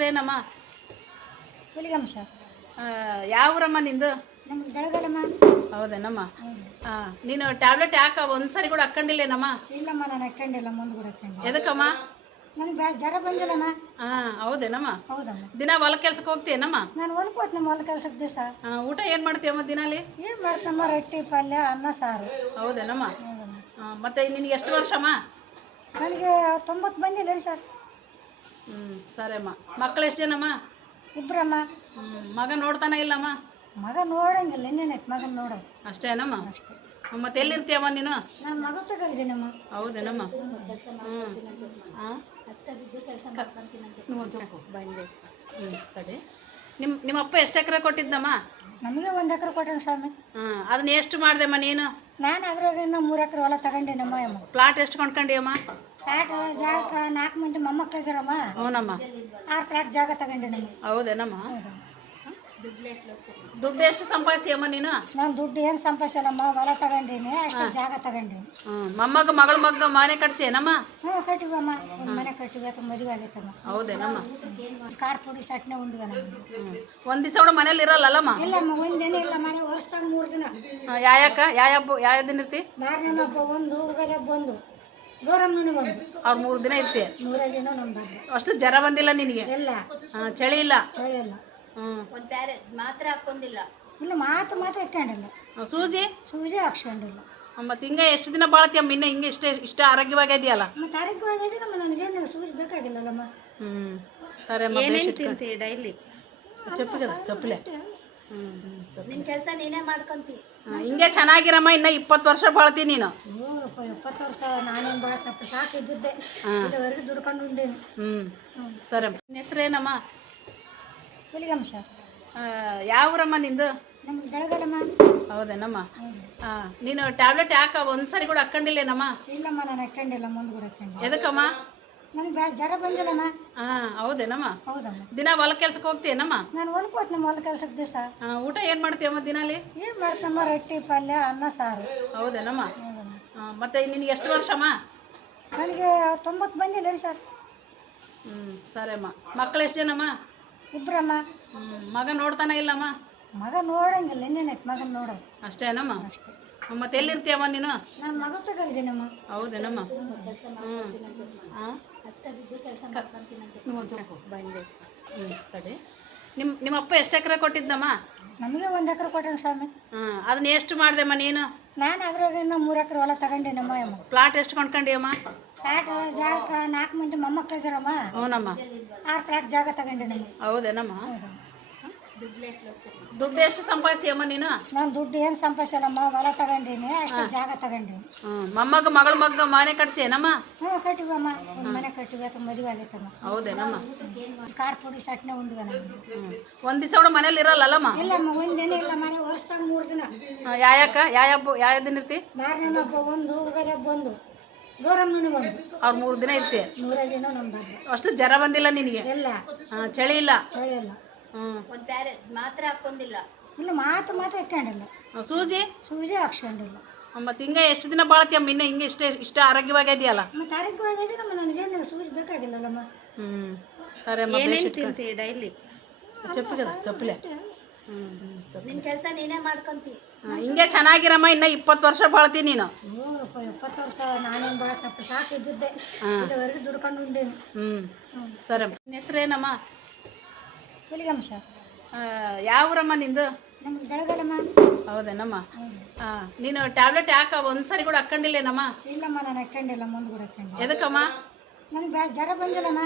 ಹೆಸರೇನಮ್ಮ? Huligamma sir. ಯಾವ ಊರಮ್ಮ ನಿಂದು? ನಮ್ಗೆ ಬೆಳಗಲ್ಲಮ್ಮ. ಹೌದೇನಮ್ಮ? ನೀನು ಟ್ಯಾಬ್ಲೆಟ್ ಯಾಕೆ ಒಂದ್ಸರಿ ಕೂಡ ಹಾಕೊಂಡಿಲ್ಲೇನಮ್ಮ? ಇಲ್ಲಮ್ಮ, ನಾನು ಹಾಕೊಂಡಿಲ್ಲ, ಮುಂದೆ ಕೂಡ ಹಾಕೊಂಡಿಲ್ಲ. ಎದಕ್ಕಮ್ಮ? ನನಗೆ ಜ್ವರ ಬಂದಿಲ್ಲಮ್ಮ. ಹೌದೇನಮ್ಮ? ಹೌದಮ್ಮ. ದಿನ ಹೊಲ ಕೆಲ್ಸಕ್ಕೆ ಹೋಗ್ತೀಯನಮ್ಮ? ನಾನು ಹೊಲ್ಕೋತ್ ನಮ್ಮ ಹೊಲ ಕೆಲ್ಸಕ್ಕೆ ದಿವಸ. ಊಟ ಏನು ಮಾಡ್ತೀಯಮ್ಮ ದಿನಾಲಿ? ಏನು ಮಾಡ್ತಮ್ಮ, ರೊಟ್ಟಿ ಪಲ್ಯ ಅನ್ನ ಸಾರು. ಹೌದೇನಮ್ಮ? ಹೌದಮ್ಮ. ಮತ್ತೆ ನಿನಗೆ ಎಷ್ಟು ವರ್ಷಮ್ಮ? ನನಗೆ 90 ಬಂದಿಲ್ಲ ಸರ್. ಸರಿ ಅಮ್ಮ. ಮಕ್ಕಳು ಎಷ್ಟು ಜನಮ್ಮ? ಇಬ್ಬರಮ್ಮ. ಮಗ ನೋಡ್ತಾನೆ ಇಲ್ಲಮ್ಮ? ಮಗ ನೋಡಂಗಿಲ್ಲ, ಇನ್ನೇನೈತೆ ಮಗನ ನೋಡೋದು ಅಷ್ಟೇನಮ್ಮ? ಅಷ್ಟೇ. ಮತ್ತೆ ಎಲ್ಲಿರ್ತೀಯಮ್ಮ ನೀನು? ನಾನು ಮಗ ತಗೊಂಡಿದ್ದೀನಮ್ಮ. ಹೌದೇನಮ್ಮ? ಬಂದೆ. ತಡಿ. ನಿಮ್ಮಪ್ಪ ಎಷ್ಟು ಎಕರೆ ಕೊಟ್ಟಿದ್ದಮ್ಮ? ನಮಗೆ 1 ಎಕರೆ ಕೊಟ್ಟಣ ಸ್ವಾಮಿ. ಅದನ್ನ ಎಷ್ಟು ಮಾಡಿದೆಮ್ಮ ನೀನು? ನಾನು ಅದ್ರಾಗ 3 ಎಕರೆ ಹೊಲ ತಗೊಂಡಿನಮ್ಮ. ಪ್ಲಾಟ್ ಎಷ್ಟು ಕೊಂಡ್ಕೊಂಡಿಯಮ್ಮ? ಪ್ಲಾಟ್ ಜಾಗ 4 ಮಂದಿ ಮೊಮ್ಮಕ್ಳು ಇದ್ದಾರಮ್ಮ. ಹ್ಞೂನಮ್ಮ. 6 ಪ್ಲಾಟ್ ಜಾಗ ತಗೊಂಡಿನಮ್ಮ. ಹೌದೇನಮ್ಮ? ದುಡ್ಡು ಎಷ್ಟು ಸಂಪಾದಿಸಿಯಮ್ಮ ನೀನು? ನಾನು ದುಡ್ಡು ಏನು ಸಂಪಾದಿಸಲ್ಲಮ್ಮ, ಹೊಲ ತಗೊಂಡೀನಿ, ಅಷ್ಟು ಜಾಗ ತಗೊಂಡೀನಿ. ಮೊಮ್ಮಗ ಮಗ ಮನೆ ಕಟ್ಸಿಯೇನಮ್ಮ? ಹ್ಞೂ ಕಟ್ಟಿವಮ್ಮ, ಒಂದು ಮನೆ ಕಟ್ಟಿವಿ, ಅಥವಾ ಮದುವೆ ಆಗೈತಮ್ಮ. ಹೌದೇನಮ್ಮ? ಖಾರ ಪುಡಿ ಸಟ್ನೆ ಉಂಡ್ವಿ ನಾವು. ಒಂದು ದಿವಸ ಕೂಡ ಮನೇಲಿ ಇರಲ್ಲಮ್ಮ? ಇಲ್ಲಮ್ಮ, ಒಂದಿನ ಇಲ್ಲ, ಮನೆ ವರ್ಷದಾಗ 3 ದಿನ. ಯಾವ ದಿನ ಇರ್ತಿ? ಮಾರನೇ ಹಬ್ಬ ಒಂದು, ಉಗಾದಿ ಹಬ್ಬ ಒಂದು, ಗೌರಮ್ಮ ನುಣಿ ಒಂದು. ಅವ್ರು 3 ದಿನ ಇರ್ತಿ? 3 ದಿನ ನಮ್ದು. ಅಷ್ಟು ಜ್ವರ ಬಂದಿಲ್ಲ ನಿನಗೆ? ಇಲ್ಲ. ಚಳಿ ಇಲ್ಲ? ಚಳಿ ಇಲ್ಲ. ಮಾತ್ರ ಹಾಕೊಂಡಿಲ್ಲ. ಇಲ್ಲ, ಮಾತ್ರ ಹಾಕೊಂಡಿಲ್ಲ. ಸೂಜಿ ಹಾಕ್ಸ್ಕೊಂಡಿಲ್ಲ. ಮತ್ತೆ ಹಿಂಗೆ ಎಷ್ಟು ದಿನ ಬಾಳ್ತೀಯಮ್ಮ? ಇನ್ನ ಹಿಂಗೆ ಇಷ್ಟ ಆರೋಗ್ಯವಾಗಿದೆಯಲ್ಲ? ಮತ್ತೆ ಆರೋಗ್ಯವಾಗಿದೆ ನಮ್ಮ, ನನಗೇನು ಸೂಜಿ ಬೇಕಾಗಿಲ್ಲಲ್ಲಮ್ಮ. ಸರಿ ಅಮ್ಮ. ಡೈಲಿ ಚಪ್ಪಲೆ. ನಿನ್ ಕೆಲಸ ನೀನೇ ಮಾಡ್ಕೊಂತಿ. ಹಿಂಗೆ ಚೆನ್ನಾಗಿರಮ್ಮ, ಇನ್ನ 20 ವರ್ಷ ಬಾಳ್ತೀನಿ ನೀನು. 70 ವರ್ಷ ನಾನೇನು ಬಾಳಪ್ಪ, ಸಾಕಿದ್ದೆ ಇದುವರೆಗೆ ದುಡ್ಕೊಂಡು ಉಂಡೇನಿ. ಸರಿ ಅಮ್ಮ. ನಿನ್ನ ಹೆಸರೇನಮ್ಮ? ಹುಲಿಗಮ್ಮ ಸರ್. ಯಾವ ಊರಮ್ಮ ನಿಂದು? ನಮ್ಗೆ ಬೆಳಗಲ್ಲಮ್ಮ. ಹೌದೇನಮ್ಮ? ನೀನು ಟ್ಯಾಬ್ಲೆಟ್ ಯಾಕೆ ಒಂದ್ಸರಿ ಕೂಡ ಹಾಕೊಂಡಿಲ್ಲೇನಮ್ಮ? ಇಲ್ಲಮ್ಮ, ನಾನು ಹಾಕೊಂಡಿಲ್ಲ, ಮುಂದೆ ಕೂಡ ಹಾಕೊಂಡಿಲ್ಲ. ಎದಕ್ಕಮ್ಮ? ನನಗೆ ಜ್ವರ ಬಂದಿಲ್ಲಮ್ಮ. ಹೌದೇನಮ್ಮ? ಹೌದಮ್ಮ. ದಿನ ಹೊಲ ಕೆಲ್ಸಕ್ಕೆ ಹೋಗ್ತೀಯನಮ್ಮ? ನಾನು ಹೊಲ್ಕೋತ್ ನಮ್ಮ ಹೊಲ ಕೆಲ್ಸಕ್ಕೆ ದಿವಸ. ಊಟ ಏನು ಮಾಡ್ತೀಯಮ್ಮ ದಿನಾಲಿ? ಏನು ಮಾಡ್ತಮ್ಮ, ರೊಟ್ಟಿ ಪಲ್ಯ ಅನ್ನ ಸಾರು. ಹೌದೇನಮ್ಮ? ಹೌದಮ್ಮ. ಮತ್ತೆ ನಿನಗೆ ಎಷ್ಟು ವರ್ಷಮ್ಮ? ನನಗೆ 90 ಬಂದಿಲ್ಲ ಸರ್. ಸರಿ ಅಮ್ಮ. ಮಕ್ಕಳು ಎಷ್ಟು ಜನಮ್ಮ? ಇಬ್ಬರಮ್ಮ. ಮಗ ನೋಡ್ತಾನೆ ಇಲ್ಲಮ್ಮ? ಮಗ ನೋಡಂಗಿಲ್ಲ, ಇನ್ನೇನೈತೆ ಮಗನ ನೋಡೋದು ಅಷ್ಟೇನಮ್ಮ? ಅಷ್ಟೇ. ಮತ್ತೆ ಎಲ್ಲಿರ್ತೀಯಮ್ಮ ನೀನು? ನಾನು ಮಗ ತಗೊಂಡಿದ್ದೀನಮ್ಮ. ಹೌದೇನಮ್ಮ? ಬಂದೆ. ತಡಿ. ನಿಮ್ಮಪ್ಪ ಎಷ್ಟು ಎಕರೆ ಕೊಟ್ಟಿದ್ದಮ್ಮ? ನಮಗೆ 1 ಎಕರೆ ಕೊಟ್ಟಣ ಸ್ವಾಮಿ. ಅದನ್ನ ಎಷ್ಟು ಮಾಡಿದೆಮ್ಮ ನೀನು? ನಾನು ಅದ್ರಾಗ 3 ಎಕರೆ ಹೊಲ ತಗೊಂಡಿನಮ್ಮ. ಪ್ಲಾಟ್ ಎಷ್ಟು ಕೊಂಡ್ಕೊಂಡಿಯಮ್ಮ? ಪ್ಲಾಟ್ ಜಾಗ 4 ಮಂದಿ ಮೊಮ್ಮಕ್ಳು ಇದ್ದಾರಮ್ಮ. ಹ್ಞೂನಮ್ಮ. 6 ಪ್ಲಾಟ್ ಜಾಗ ತಗೊಂಡಿನಮ್ಮ. ಹೌದೇನಮ್ಮ? ದುಡ್ಡು ಎಷ್ಟು ಸಂಪಾದಿಸಿಯಮ್ಮ ನೀನು? ನಾನು ದುಡ್ಡು ಏನು ಸಂಪಾದಿಸಲ್ಲಮ್ಮ, ಹೊಲ ತಗೊಂಡೀನಿ, ಅಷ್ಟು ಜಾಗ ತಗೊಂಡೀನಿ. ಮೊಮ್ಮಗ ಮಗ ಮನೆ ಕಟ್ಸಿಯೇನಮ್ಮ? ಹ್ಞೂ ಕಟ್ಟಿವಮ್ಮ, ಒಂದು ಮನೆ ಕಟ್ಟಿವಿ, ಅಥವಾ ಮದುವೆ ಆಗೈತಮ್ಮ. ಹೌದೇನಮ್ಮ? ಖಾರ ಪುಡಿ ಸಟ್ನೆ ಉಂಡ್ವಿ ನಾವು. ಒಂದು ದಿವಸ ಕೂಡ ಮನೇಲಿ ಇರಲ್ಲಮ್ಮ? ಇಲ್ಲಮ್ಮ, ಒಂದಿನ ಇಲ್ಲ, ಮನೆ ವರ್ಷದಾಗ 3 ದಿನ. ಯಾವ ದಿನ ಇರ್ತಿ? ಮಾರನೇ ಹಬ್ಬ ಒಂದು, ಉಗಾದಿ ಹಬ್ಬ ಒಂದು, ಗೌರಮ್ಮ ನುಣಿ ಒಂದು. ಅವ್ರು 3 ದಿನ ಇರ್ತಿ? 3 ದಿನ ನಮ್ದು. ಅಷ್ಟು ಜ್ವರ ಬಂದಿಲ್ಲ ನಿನಗೆ? ಇಲ್ಲ. ಚಳಿ ಇಲ್ಲ? ಚಳಿ ಇಲ್ಲ. ಮಾತ್ರ ಹಾಕೊಂಡಿಲ್ಲ. ಇಲ್ಲ, ಮಾತ್ರ ಹಾಕೊಂಡಿಲ್ಲ. ಸೂಜಿ ಹಾಕ್ಸ್ಕೊಂಡಿಲ್ಲ. ಮತ್ತೆ ಹಿಂಗೆ ಎಷ್ಟು ದಿನ ಬಾಳ್ತೀಯಮ್ಮ? ಇನ್ನ ಹಿಂಗೆ ಇಷ್ಟ ಆರೋಗ್ಯವಾಗಿದೆಯಲ್ಲ? ಮತ್ತೆ ಆರೋಗ್ಯವಾಗಿದೆ ನಮ್ಮ, ನನಗೇನು ಸೂಜಿ ಬೇಕಾಗಿಲ್ಲಲ್ಲಮ್ಮ. ಸರಿ ಅಮ್ಮ. ಡೈಲಿ ಚಪ್ಪಲೆ. ನಿನ್ ಕೆಲಸ ನೀನೇ ಮಾಡ್ಕೊಂತಿ. ಹಿಂಗೆ ಚೆನ್ನಾಗಿರಮ್ಮ, ಇನ್ನ 20 ವರ್ಷ ಬಾಳ್ತೀನಿ ನೀನು. 70 ವರ್ಷ ನಾನೇನು ಬಾಳಪ್ಪ, ಸಾಕಿದ್ದೆ ಇದುವರೆಗೆ ದುಡ್ಕೊಂಡು ಉಂಡೇನಿ. ಸರಿ ಅಮ್ಮ. ನಿನ್ನ ಹೆಸರೇನಮ್ಮ? ಹುಲಿಗಮ್ಮ ಸರ್. ಯಾವ ಊರಮ್ಮ ನಿಂದು? ನಮ್ಗೆ ಬೆಳಗಲ್ಲಮ್ಮ. ಹೌದೇನಮ್ಮ? ನೀನು ಟ್ಯಾಬ್ಲೆಟ್ ಯಾಕೆ ಒಂದ್ಸರಿ ಕೂಡ ಹಾಕೊಂಡಿಲ್ಲೇನಮ್ಮ? ಇಲ್ಲಮ್ಮ, ನಾನು ಹಾಕೊಂಡಿಲ್ಲ, ಮುಂದೆ ಕೂಡ ಹಾಕೊಂಡಿಲ್ಲ. ಎದಕ್ಕಮ್ಮ? ನನಗೆ ಜ್ವರ ಬಂದಿಲ್ಲಮ್ಮ.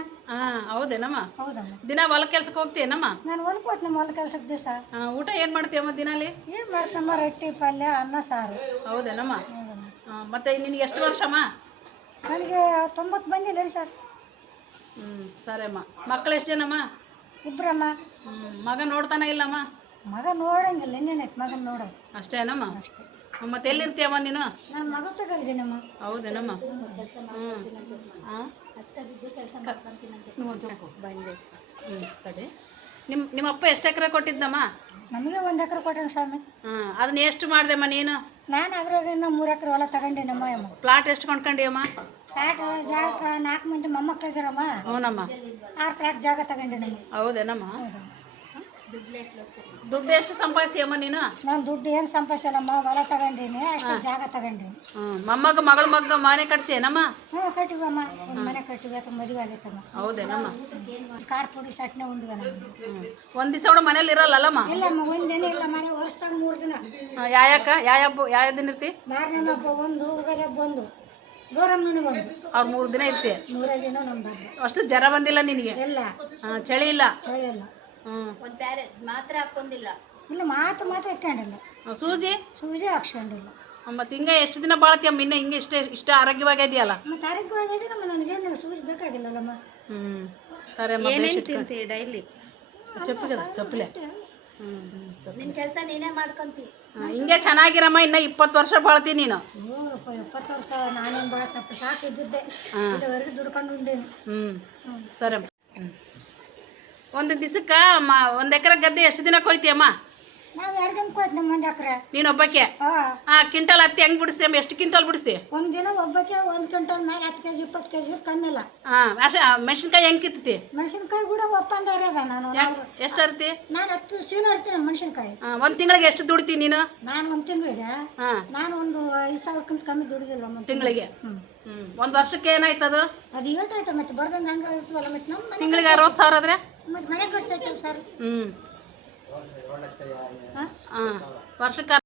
ಹೌದೇನಮ್ಮ? ಹೌದಮ್ಮ. ದಿನ ಹೊಲ ಕೆಲ್ಸಕ್ಕೆ ಹೋಗ್ತೀಯನಮ್ಮ? ನಾನು ಹೊಲ್ಕೋತ್ ನಮ್ಮ ಹೊಲ ಕೆಲ್ಸಕ್ಕೆ ದಿವಸ. ಊಟ ಏನು ಮಾಡ್ತೀಯಮ್ಮ ದಿನಾಲಿ? ಏನು ಮಾಡ್ತಮ್ಮ, ರೊಟ್ಟಿ ಪಲ್ಯ ಅನ್ನ ಸಾರು. ಹೌದೇನಮ್ಮ? ಹೌದಮ್ಮ. ಮತ್ತೆ ನಿನಗೆ ಎಷ್ಟು ವರ್ಷಮ್ಮ? ನನಗೆ 90 ಬಂದಿಲ್ಲ ಸರ್. ಸರಿ ಅಮ್ಮ. ಮಕ್ಕಳು ಎಷ್ಟು ಜನಮ್ಮ? ಇಬ್ಬರಮ್ಮ. ಮಗ ನೋಡ್ತಾನೆ ಇಲ್ಲಮ್ಮ? ಮಗ ನೋಡಂಗಿಲ್ಲ, ಇನ್ನೇನೈತೆ ಮಗನ ನೋಡೋದು ಅಷ್ಟೇನಮ್ಮ? ಅಷ್ಟೇ. ಮತ್ತೆ ಎಲ್ಲಿರ್ತೀಯಮ್ಮ ನೀನು? ನಾನು ಮಗ ತಗೊಂಡಿದ್ದೀನಮ್ಮ. ಹೌದೇನಮ್ಮ? ಬಂದೆ. ತಡಿ. ನಿಮ್ಮಪ್ಪ ಎಷ್ಟು ಎಕರೆ ಕೊಟ್ಟಿದ್ದಮ್ಮ? ನಮಗೆ 1 ಎಕರೆ ಕೊಟ್ಟಣ ಸ್ವಾಮಿ. ಅದನ್ನ ಎಷ್ಟು ಮಾಡಿದೆಮ್ಮ ನೀನು? ನಾನು ಅದ್ರಾಗ 3 ಎಕರೆ ಹೊಲ ತಗೊಂಡಿನಮ್ಮ. ಪ್ಲಾಟ್ ಎಷ್ಟು ಕೊಂಡ್ಕೊಂಡಿಯಮ್ಮ? ಫ್ಲಾಟ್ ಜಾಗಕ್ಕೆ 4 ಮಂದಿ ಮೊಮ್ಮಕ್ಳು ಇದಾರಮ್ಮ. ಹ್ಞೂನಮ್ಮ. 6 ಫ್ಲಾಟ್ ಜಾಗ ತಗೊಂಡಿದ್ದೀನಿ. ಹೌದೇನಮ್ಮ. ಹೌದು. ದುಡ್ಡು ಎಷ್ಟು ಸಂಪಾದಿಸಿಯಮ್ಮ ನೀನು? ನಾನು ದುಡ್ಡು ಏನು ಸಂಪಾದಿಸಲ್ಲಮ್ಮ, ಹೊಲ ತಗೊಂಡೀನಿ, ಅಷ್ಟು ಜಾಗ ತಗೊಂಡೀನಿ. ಮೊಮ್ಮಗ ಮಗ ಮನೆ ಕಟ್ಸಿಯೇನಮ್ಮ? ಹ್ಞೂ ಕಟ್ಟಿವಮ್ಮ, ಒಂದು ಮನೆ ಕಟ್ಟಿವಿ, ಅಥವಾ ಮದುವೆ ಆಗೈತಮ್ಮ. ಹೌದೇನಮ್ಮ. ಖಾರ ಪುಡಿ ಸಟ್ನೆ ಉಂಡ್ವಿ ನಾವು. ಒಂದು ದಿವಸ ಕೂಡ ಮನೇಲಿ ಇರಲ್ಲಲ್ಲಮ್ಮ? ಇಲ್ಲಮ್ಮ, ಒಂದಿನ ಇಲ್ಲ, ಮನೆ ವರ್ಷದಾಗ 3 ದಿನ. ಯಾವ ದಿನ ಇರ್ತಿ? ಮಾರನೇ ಹಬ್ಬ ಒಂದು, ಉಗಾದಿ ಹಬ್ಬ ಒಂದು, ಗೌರಮ್ಮ ನುಡಿ ಒಂದು. ಅವ್ರು 3 ದಿನ ಇರ್ತಿ? 3 ದಿನ ನಮ್ದು. ಅಷ್ಟು ಜ್ವರ ಬಂದಿಲ್ಲ ನಿನಗೆ? ಇಲ್ಲ. ಚಳಿ ಇಲ್ಲ? ಚಳಿ ಇಲ್ಲ. ಒಂದ್ ಬ್ಯಾರೆ ಮಾತ್ರೆ ಹಾಕೊಂಡಿಲ್ಲ. ಇಲ್ಲ, ಮಾತ್ರ ಹಾಕೊಂಡಿಲ್ಲ. ಸೂಜಿ ಹಾಕ್ಸ್ಕೊಂಡಿಲ್ಲ. ಮತ್ತೆ ಹಿಂಗೆ ಎಷ್ಟು ದಿನ ಬಾಳ್ತೀಯಮ್ಮ? ಇನ್ನ ಹಿಂಗೆ ಇಷ್ಟ ಆರೋಗ್ಯವಾಗಿದೆಯಲ್ಲ? ಮತ್ತೆ ಆರೋಗ್ಯವಾಗಿದೆ ನಮ್ಮ, ನನಗೇನು ಸೂಜಿ ಬೇಕಾಗಿಲ್ಲಲ್ಲಮ್ಮ. ಸರಿ ಅಮ್ಮ. ಏನೇನು ತಿಂತಿ ಡೈಲಿ? ಚಪ್ಪಲೆ. ನಿನ್ ಕೆಲಸ ನೀನೇ ಮಾಡ್ಕೊಂತಿ. ಹಿಂಗೆ ಚೆನ್ನಾಗಿರಮ್ಮ, ಇನ್ನ 20 ವರ್ಷ ಬಾಳ್ತೀನಿ ನೀನು. 20 ವರ್ಷ ನಾನೇನು ಬಾಳಪ್ಪ, ಸಾಕಿದ್ದೆ ಇಲ್ಲಿವರೆಗೆ ದುಡ್ಕೊಂಡು ಉಂಡೇನಿ. ಸರಿ ಅಮ್ಮ. ಒಂದು ದಿವಸಕ್ಕೆ 1 ಎಕರೆ ಗದ್ದೆ ಎಷ್ಟು ದಿನ ಕೊಯ್ತೀಯಮ್ಮ? ನಾವು 2 ದಿನಕ್ಕೆ ಹೋಯ್ತು ನಮ್ಮ 1 ಎಕರೆ. ನೀನು ಒಬ್ಬಕ್ಕೆ? ಕ್ವಿಂಟಲ್ ಹತ್ತಿ ಹೆಂಗೆ ಬಿಡಿಸ್ತೀಯಮ್ಮ? ಎಷ್ಟು ಕ್ವಿಂಟಲ್ ಬಿಡಿಸ್ತೀಯ? ಒಂದು ದಿನ ಒಬ್ಬಕ್ಕೆ 1 ಕ್ವಿಂಟಲ್ ಮೇಲೆ 10 kg 20 kg ಕಮ್ಮಿ ಇಲ್ಲ. ಮೆಣಸಿನ್ಕಾಯಿ ಹೆಂಗೆ ಕಿತ್ತಿ? ಮೆಣಸಿನ್ಕಾಯಿ ಕೂಡ ಒಪ್ಪಂದ ಇರೋದ. ನಾನು ಎಷ್ಟು ಅರ್ತಿ? ನಾನು 10 ಚೀಲ ಇರ್ತೀನಿ ಮೆಣಸಿನ್ಕಾಯಿ. ಒಂದು ತಿಂಗಳಿಗೆ ಎಷ್ಟು ದುಡಿತೀನಿ ನೀನು? ನಾನು ಒಂದು ತಿಂಗಳಿಗೆ ನಾನು ಒಂದು 5,000ಕ್ಕಿಂತ ಕಮ್ಮಿ ದುಡಿದಿಲ್ಲ ತಿಂಗಳಿಗೆ. 1 ವರ್ಷಕ್ಕೆ ಏನಾಯ್ತದು? ಅದು ಏಟಾಯ್ತು ಮತ್ತೆ ಬರ್ದಂಗೆ ಹಂಗೆ ಇರ್ತವಲ್ಲ. ಮತ್ತೆ ನಮ್ಮ ಮನೆ ತಿಂಗಳಿಗೆ 60,000 ಆದ್ರೆ ಮತ್ತೆ ಮನೆ ಕಟ್ಸೈತಲ್ಲ ಸರ್. ವರ್ಷಕ್ಕೆ